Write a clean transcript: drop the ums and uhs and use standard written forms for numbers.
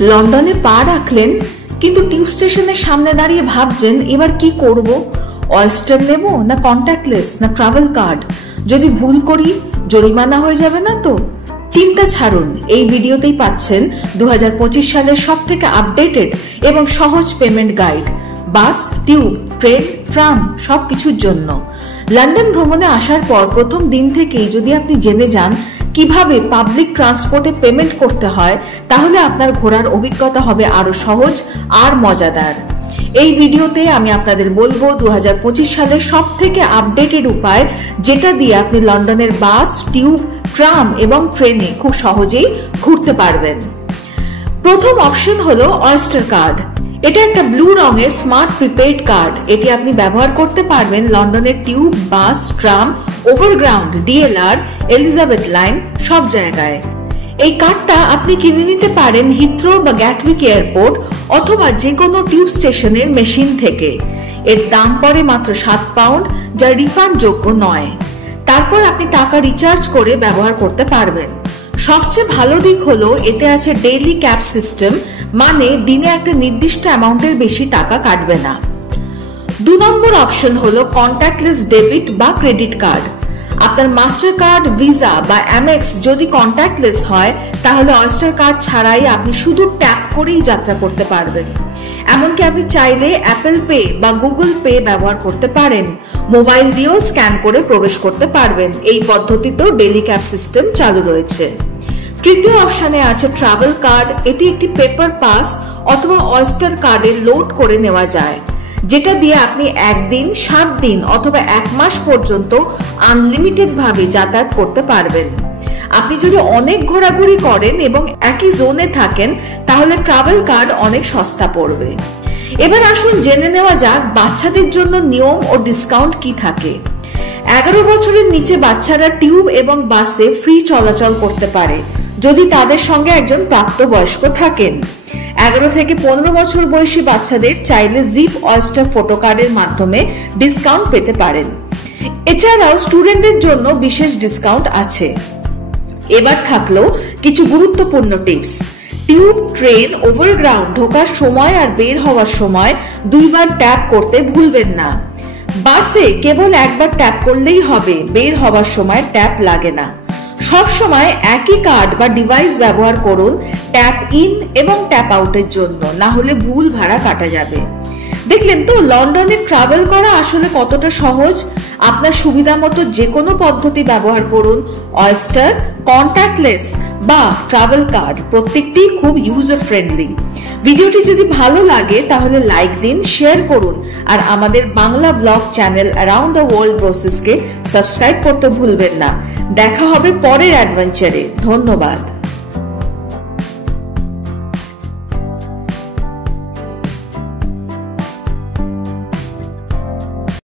লন্ডনে পা রাখলেন, কিন্তু টিউব স্টেশনের সামনে দাঁড়িয়ে ভাবছেন এবার কি করব, অয়েস্টার নেব না কন্ট্যাক্টলেস না ট্রাভেল কার্ড? যদি ভুল করি জরিমানা হয়ে যাবে না তো? চিন্তা ছাড়ুন, এই ভিডিওতেই পাচ্ছেন 2025 সালের সব থেকে আপডেটেড এবং সহজ পেমেন্ট গাইড, বাস, টিউব, ট্রেন, ট্রাম সবকিছুর জন্য। লন্ডন ভ্রমণে আসার পর প্রথম দিন থেকেই যদি আপনি জেনে যান কিভাবে পাবলিক ট্রান্সপোর্টে পেমেন্ট করতে হয়, তাহলে আপনার ঘোরার অভিজ্ঞতা হবে আরো সহজ আর মজাদার। এই ভিডিওতে আমি আপনাদের বলবো 2025 সালের সব থেকে আপডেটেড উপায়, যেটা দিয়ে আপনি লন্ডনের বাস, টিউব, ট্রাম এবং ট্রেনে খুব সহজেই ঘুরতে পারবেন। প্রথম অপশন হলো অয়েস্টার কার্ড। এটা একটা ব্লু রঙের স্মার্ট প্রিপেইড কার্ড। এটি আপনি ব্যবহার করতে পারবেন লন্ডনের tube, bus, tram, overground, DLR, Elizabeth line সব জায়গায়। এই কার্ডটা আপনি কিনে নিতে পারেন হিথ্রো বা গ্যাটউইক এয়ারপোর্ট অথবা যে কোনো টিউব স্টেশনের মেশিন থেকে। এর দাম পড়ে মাত্র 7 পাউন্ড, যা রিফান্ড যোগ্য নয়। তারপর আপনি টাকা রিচার্জ করে ব্যবহার করতে পারবেন। সবচেয়ে ভালো দিক হলো এতে আছে ডেইলি ক্যাপ সিস্টেম, মানে দিনে একটা নির্দিষ্ট অ্যামাউন্টের বেশি টাকা কাটবে না। 2 নম্বর অপশন হলো কন্ট্যাক্টলেস ডেবিট বা ক্রেডিট কার্ড। আপনার মাস্টার কার্ড, ভিসা বা অ্যামেক্স যদি কন্ট্যাক্টলেস হয়, তাহলে অয়েস্টার কার্ড ছাড়াই আপনি শুধু ট্যাপ করেই যাত্রা করতে পারবেন। এমনকি আপনি চাইলে অ্যাপল পে বা গুগল পে ব্যবহার করতে পারেন। মোবাইল দিয়েও স্ক্যান করে প্রবেশ করতে পারবেন। এই পদ্ধতিতেও ডেইলি ক্যাপ সিস্টেম চালু রয়েছে। তৃতীয় অপশনে আছে ট্রাভেল কার্ড। এটি একটি পেপার পাস অথবা অয়েস্টার কার্ডে লোড করে নেওয়া যায়, যেটা দিয়ে আপনি 1 দিন, 7 দিন অথবা 1 মাস পর্যন্ত আনলিমিটেড ভাবে যাতায়াত করতে পারবেন। আপনি যদি অনেক ঘোরাঘুরি করেন এবং একই জোনে থাকেন, তাহলে ট্রাভেল কার্ড অনেক সস্তা পড়বে। এবার আসুন জেনে নেওয়া যাক বাচ্চাদের জন্য নিয়ম ও ডিসকাউন্ট কি থাকে। 11 বছরের নিচে বাচ্চারা টিউব এবং বাসে ফ্রি চলাচল করতে পারে যদি তাদের সঙ্গে একজন প্রাপ্তবয়স্ক থাকেন। 11 থেকে 15 বছর বয়সী বাচ্চাদের চাইলে জিপ অয়েস্টার ফটো কার্ডের মাধ্যমে ডিসকাউন্ট পেতে পারেন। এছাড়াও স্টুডেন্টদের জন্য বিশেষ ডিসকাউন্ট আছে। এবার থাকলো কিছু গুরুত্বপূর্ণ টিপস। টিউব, ট্রেন, ওভারগ্রাউন্ড ঢোকার সময় আর বের হওয়ার সময় 2 বার ট্যাপ করতে ভুলবেন না। বাসে কেবল 1 বার ট্যাপ করলেই হবে, বের হওয়ার সময় ট্যাপ লাগে না। সব সময় একই কার্ড বা ডিভাইস ব্যবহার করুন ট্যাপ ইন এবং ট্যাপ আউটের জন্য, না হলে ভুল ভাড়া কাটা যাবে। দেখলেন তো লন্ডনে ট্রাভেল করা আসলে কতটা সহজ। আপনার সুবিধা মতো যে কোনো পদ্ধতি ব্যবহার করুন, অয়েস্টার, কন্ট্যাক্টলেস বা ট্রাভেল কার্ড, প্রত্যেকটি খুব ইউজার ফ্রেন্ডলি। ভিডিওটি যদি ভালো লাগে তাহলে লাইক দিন, শেয়ার করুন আর আমাদের Bangla blog channel around the world প্রসেসকে সাবস্ক্রাইব করতে ভুলবেন না। দেখা হবে পরের অ্যাডভেঞ্চারে। ধন্যবাদ।